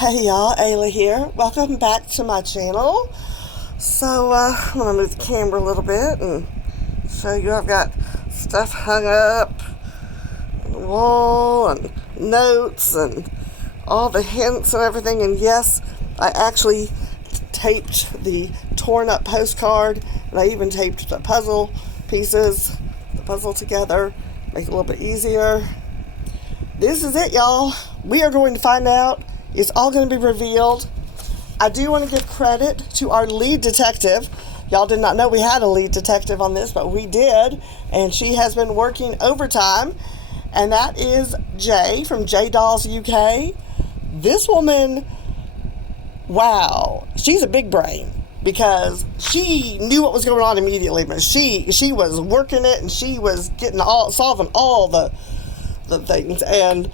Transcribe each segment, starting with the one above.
Hey y'all, Ayla here. Welcome back to my channel. So, I'm going to move the camera a little bit and show you I've got stuff hung up on the wall and notes and all the hints and everything. And yes, I actually taped the torn up postcard, and I even taped the puzzle pieces, the puzzle together, make it a little bit easier. This is it, y'all. We are going to find out. It's all going to be revealed. I do want to give credit to our lead detective. Y'all did not know we had a lead detective on this, but we did. And she has been working overtime. And that is Jay from J Dolls UK. This woman, wow, she's a big brain. Because she knew what was going on immediately. But she was working it, and she was solving all the things. And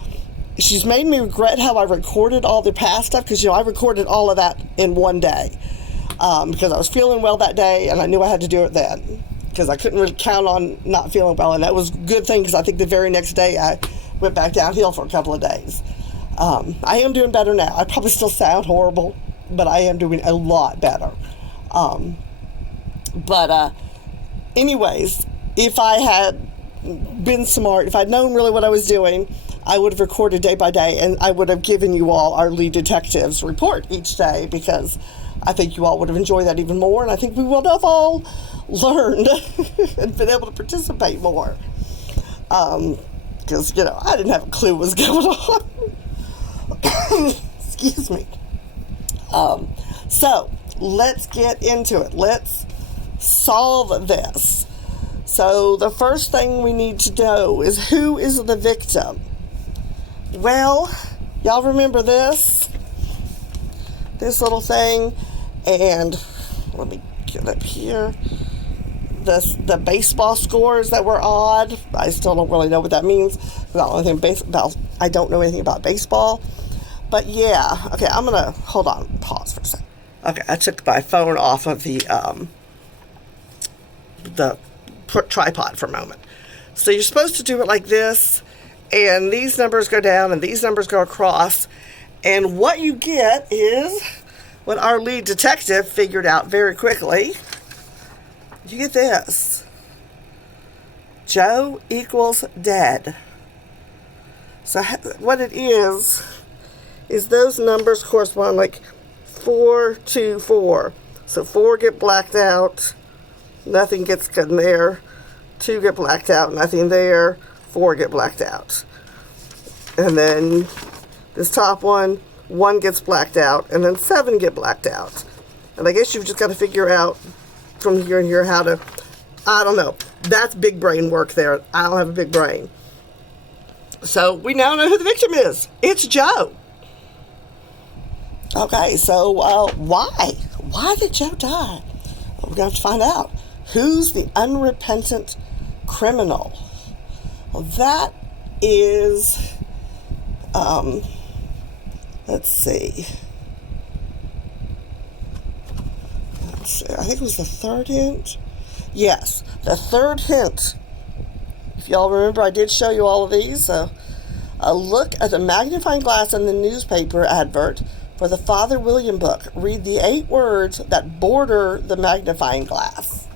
she's made me regret how I recorded all the past stuff, because, I recorded all of that in one day because I was feeling well that day, and I knew I had to do it then because I couldn't really count on not feeling well, and that was a good thing because I think the very next day I went back downhill for a couple of days. I am doing better now. I probably still sound horrible, but I am doing a lot better. Anyways, if I had been smart, if I'd known really what I was doing, I would have recorded day by day, and I would have given you all our lead detective's report each day, because I think you all would have enjoyed that even more, and I think we would have all learned and been able to participate more. Because, I didn't have a clue what was going on. Excuse me. So, let's get into it. Let's solve this. So, the first thing we need to know is, who is the victim? Well, y'all remember this little thing, and let me get up here. The baseball scores that were odd. I still don't really know what that means. I don't know anything about baseball. But yeah, okay, I'm gonna hold on, pause for a second. Okay, I took my phone off of the tripod for a moment. So you're supposed to do it like this. And these numbers go down and these numbers go across. And what you get is what our lead detective figured out very quickly. You get this. Joe equals dead. So what it is those numbers correspond like 4 to 4. So 4 get blacked out. Nothing gets in there. 2 get blacked out. Nothing there. 4 get blacked out. And then this top one 1 gets blacked out, and then 7 get blacked out. And I guess you've just got to figure out from here and here how to, I don't know. That's big brain work there. I don't have a big brain. So we now know who the victim is. It's Joe. Okay, so why? Why did Joe die? Well, we're going to have to find out. Who's the unrepentant criminal? Well, that is, let's see. I think it was the third hint. Yes, the third hint. If y'all remember, I did show you all of these. So, a look at the magnifying glass in the newspaper advert for the Father William book. Read the 8 words that border the magnifying glass.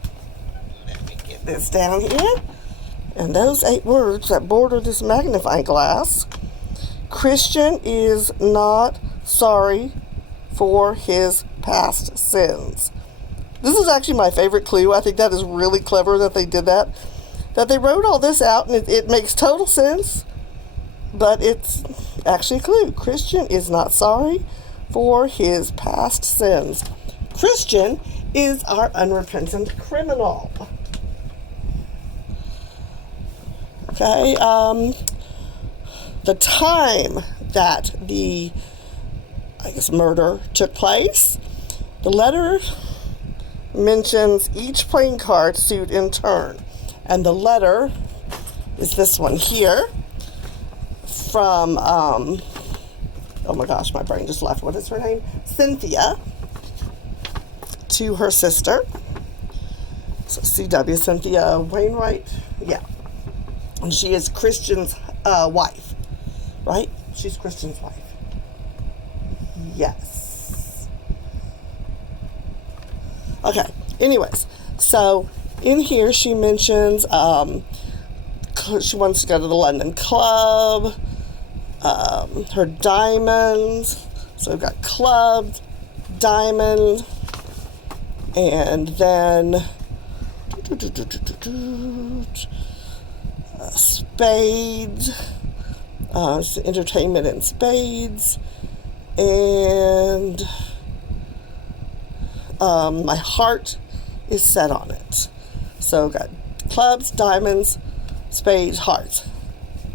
Let me get this down here. And those 8 words that border this magnifying glass: Christian is not sorry for his past sins. This is actually my favorite clue. I think that is really clever that they did that. That they wrote all this out, and it makes total sense, but it's actually a clue. Christian is not sorry for his past sins. Christian is our unrepentant criminal. Okay, the time that the, murder took place, the letter mentions each playing card suit in turn. And the letter is this one here from, oh my gosh, my brain just left. What is her name? Cynthia, to her sister. So CW, Cynthia Wainwright. Yeah. And she is Christian's wife, right? She's Christian's wife. Yes. Okay, anyways, so in here she mentions she wants to go to the London Club, her diamonds. So we've got club, diamond, and then spades, entertainment in spades, and my heart is set on it. So we've got clubs, diamonds, spades, hearts.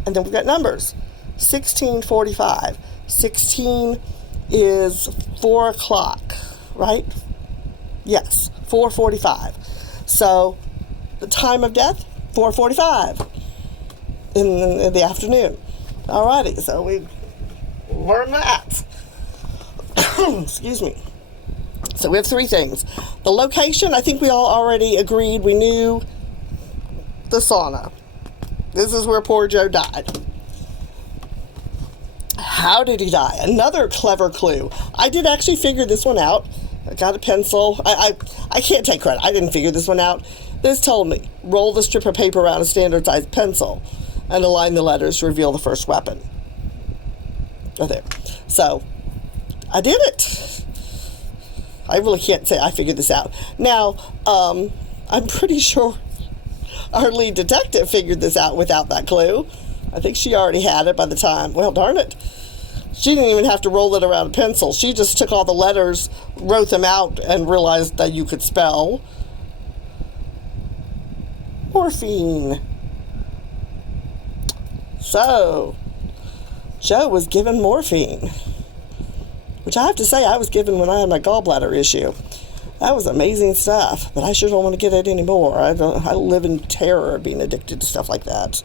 And then we've got numbers. 1645. 16 is 4 o'clock, right? Yes, 4:45. So the time of death, 4:45 in the afternoon. Alrighty, so we learned that. Excuse me. So we have 3 things. The location, I think we all already agreed. We knew the sauna. This is where poor Joe died. How did he die? Another clever clue. I did actually figure this one out. I got a pencil. I can't take credit. I didn't figure this one out. This told me, roll the strip of paper around a standard-sized pencil and align the letters to reveal the first weapon. Right there. So, I did it. I really can't say I figured this out. Now, I'm pretty sure our lead detective figured this out without that clue. I think she already had it by the time. Well, darn it. She didn't even have to roll it around a pencil. She just took all the letters, wrote them out, and realized that you could spell morphine. So, Joe was given morphine, which I have to say I was given when I had my gallbladder issue. That was amazing stuff, but I sure don't want to get it anymore. I live in terror of being addicted to stuff like that.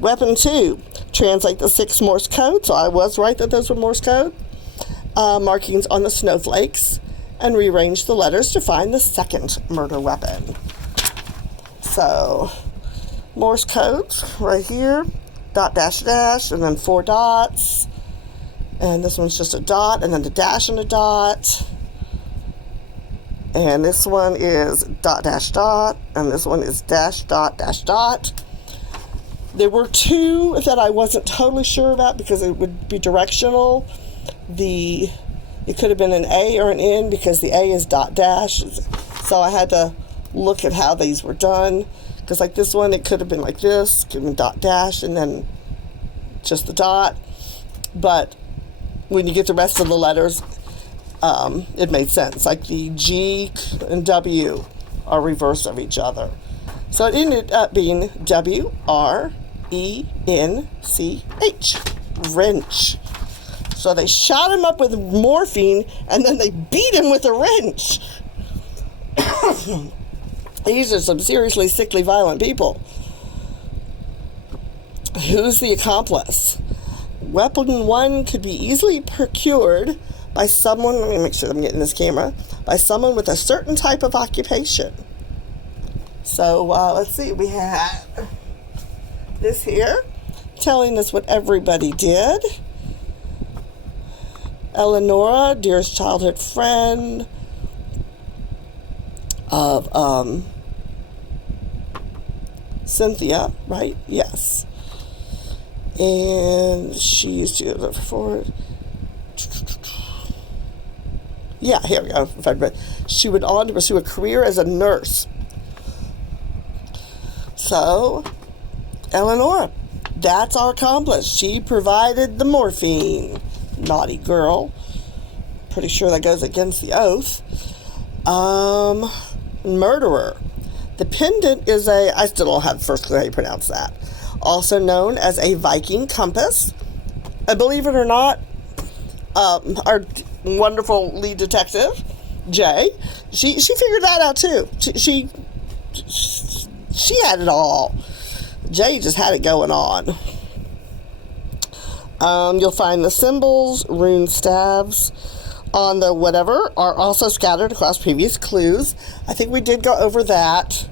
Weapon 2, translate the 6 Morse code. So I was right that those were Morse code. Markings on the snowflakes, and rearrange the letters to find the second murder weapon. So, Morse codes right here, dot, dash, dash, and then 4 dots. And this one's just a dot, and then a dash and a dot. And this one is dot, dash, dot, and this one is dash, dot, dash, dot. There were 2 that I wasn't totally sure about because it would be directional. It could have been an A or an N because the A is dot, dash. So I had to look at how these were done. Because like this one, it could have been like this, could have been dot, dash, and then just the dot. But when you get the rest of the letters, it made sense. Like the G and W are reversed of each other. So it ended up being WRENCH, wrench. So they shot him up with morphine and then they beat him with a wrench. These are some seriously sickly, violent people. Who's the accomplice? Weapon 1 could be easily procured by someone, let me make sure I'm getting this camera, by someone with a certain type of occupation. So, let's see, we have this here telling us what everybody did. Eleonora, dearest childhood friend of Cynthia, right? Yes. And she used to look forward. Yeah, here we go. She went on to pursue a career as a nurse. So, Eleanor, that's our accomplice. She provided the morphine. Naughty girl. Pretty sure that goes against the oath. Murderer. The pendant is I still don't have the first clue how you pronounce that. Also known as a Viking compass. And believe it or not, our wonderful lead detective, Jay, she figured that out too. She had it all. Jay just had it going on. You'll find the symbols, rune staves on the whatever are also scattered across previous clues. I think we did go over that.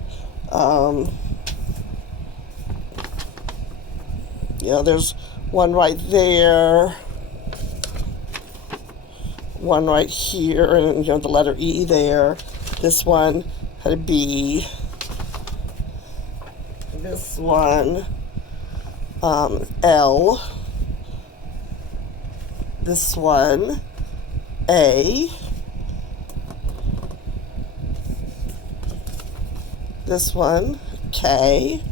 There's one right there. one right here, and the letter E there. This one had a B. This one, L. This one, A. This one, K.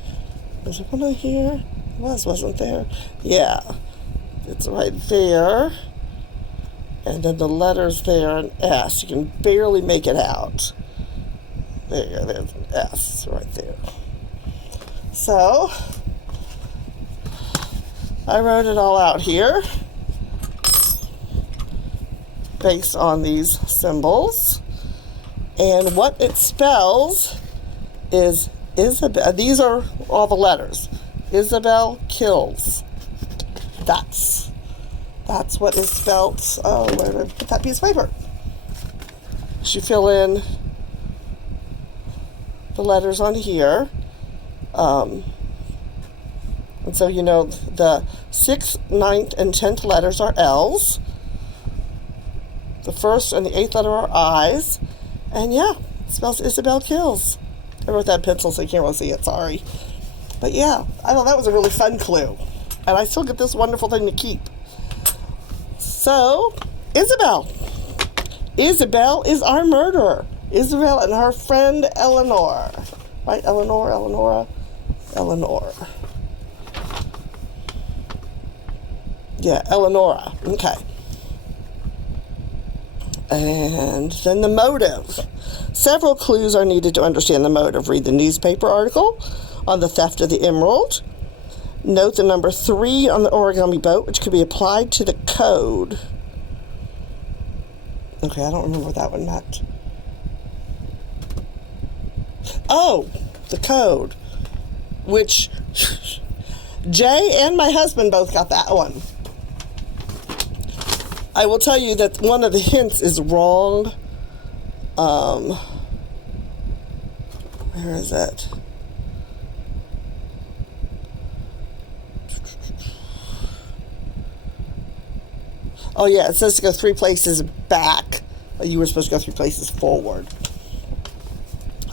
There's one on here. Wasn't there? Yeah. It's right there. And then the letters there, an S. You can barely make it out. There you go. There's an S right there. So, I wrote it all out here based on these symbols. And what it spells is Isabel. These are all the letters. Isabel kills. That's what is spelt. Oh, where did I put that piece of paper? You fill in the letters on here. And so the 6th, 9th, and 10th letters are L's. The 1st and the 8th letter are I's. And yeah, it spells Isabel kills. I wrote that in pencil so you can't really see it, sorry. But yeah, I thought that was a really fun clue. And I still get this wonderful thing to keep. So, Isabel. Isabel is our murderer. Isabel and her friend Eleanor. Right? Eleanor. Yeah, Eleonora. Okay. And then the motive. Several clues are needed to understand the motive. Read the newspaper article on the theft of the emerald. Note the number 3 on the origami boat, which could be applied to the code. Okay, I don't remember what that one meant. Oh, the code. Which Jay and my husband both got that one. I will tell you that one of the hints is wrong. Where is it? Oh yeah, it says to go 3 places back. You were supposed to go 3 places forward.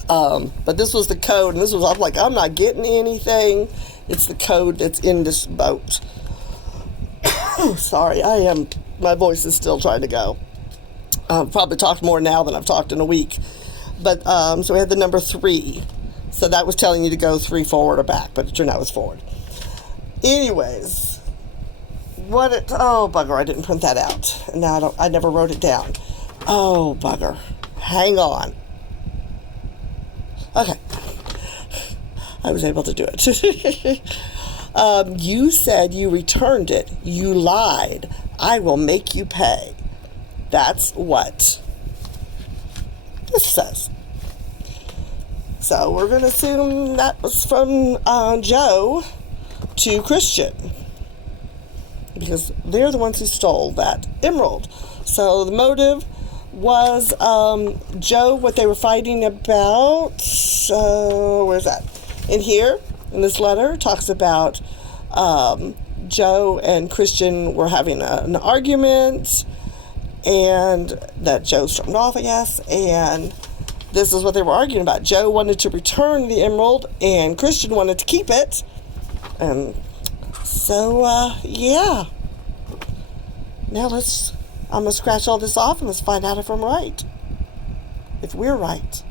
But this was the code, and this was, I'm like, I'm not getting anything. It's the code that's in this boat. Sorry, my voice is still trying to go. I've probably talked more now than I've talked in a week. But, so we had the number 3. So that was telling you to go 3 forward or back, but it turned out it was forward. Anyways, oh, bugger, I didn't print that out. And now I never wrote it down. Oh, bugger. Hang on. Okay. I was able to do it. You said you returned it. You lied. I will make you pay. That's what this says. So we're going to assume that was from Joe to Christian, because they're the ones who stole that emerald. So the motive was Joe, what they were fighting about. Where's that? In here, in this letter, talks about Joe and Christian were having an argument, and that Joe stormed off, I guess, and this is what they were arguing about. Joe wanted to return the emerald, and Christian wanted to keep it. And so, yeah. Now I'm going to scratch all this off, and let's find out if I'm right. If we're right.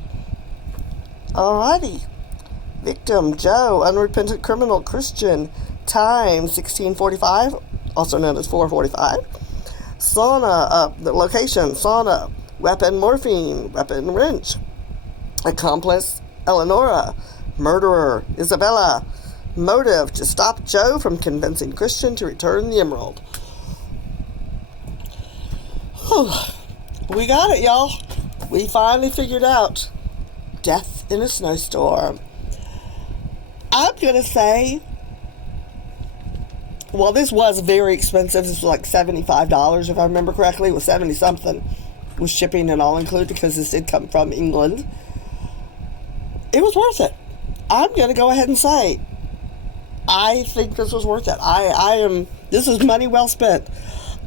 Alrighty. Victim, Joe, unrepentant criminal, Christian. Time, 1645, also known as 445. Sauna, the location, sauna. Weapon, morphine. Weapon, wrench. Accomplice, Eleonora. Murderer, Isabella. Motive, to stop Joe from convincing Christian to return the emerald. Whew. We got it, y'all. We finally figured out death in a snowstorm. I'm going to say, well, this was very expensive. This was like $75, if I remember correctly. It was 70-something with shipping and all included, because this did come from England. It was worth it. I'm going to go ahead and say, I think this was worth it. This is money well spent.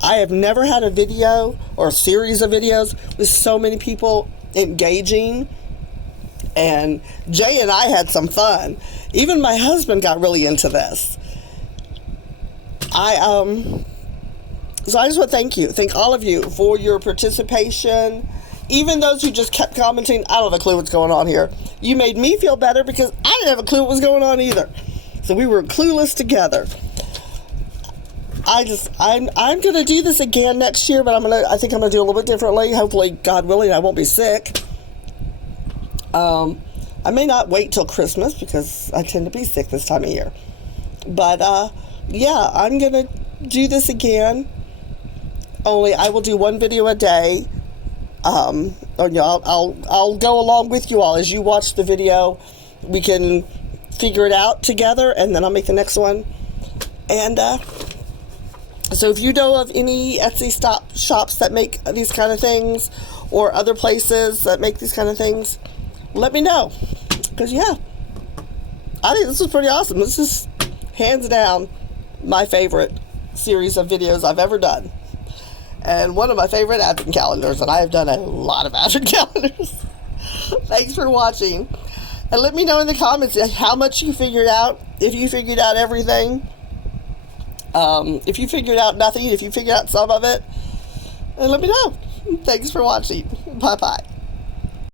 I have never had a video or a series of videos with so many people engaging. And Jay and I had some fun. Even my husband got really into this. So I just want to thank all of you for your participation. Even those who just kept commenting, I don't have a clue what's going on here. You made me feel better because I didn't have a clue what was going on either. So we were clueless together. I'm gonna do this again next year, but I think I'm gonna do a little bit differently. Hopefully, God willing, I won't be sick. I may not wait till Christmas because I tend to be sick this time of year. But yeah, I'm gonna do this again. Only I will do one video a day. I'll go along with you all as you watch the video. We can figure it out together, and then I'll make the next one. And so if you know of any Etsy shops that make these kind of things, or other places that make these kind of things, let me know. Because yeah, I think this was pretty awesome. This is hands down my favorite series of videos I've ever done. And one of my favorite advent calendars, and I have done a lot of advent calendars. Thanks for watching. And let me know in the comments how much you figured out, if you figured out everything, if you figured out nothing, if you figured out some of it, and let me know. Thanks for watching. Bye-bye.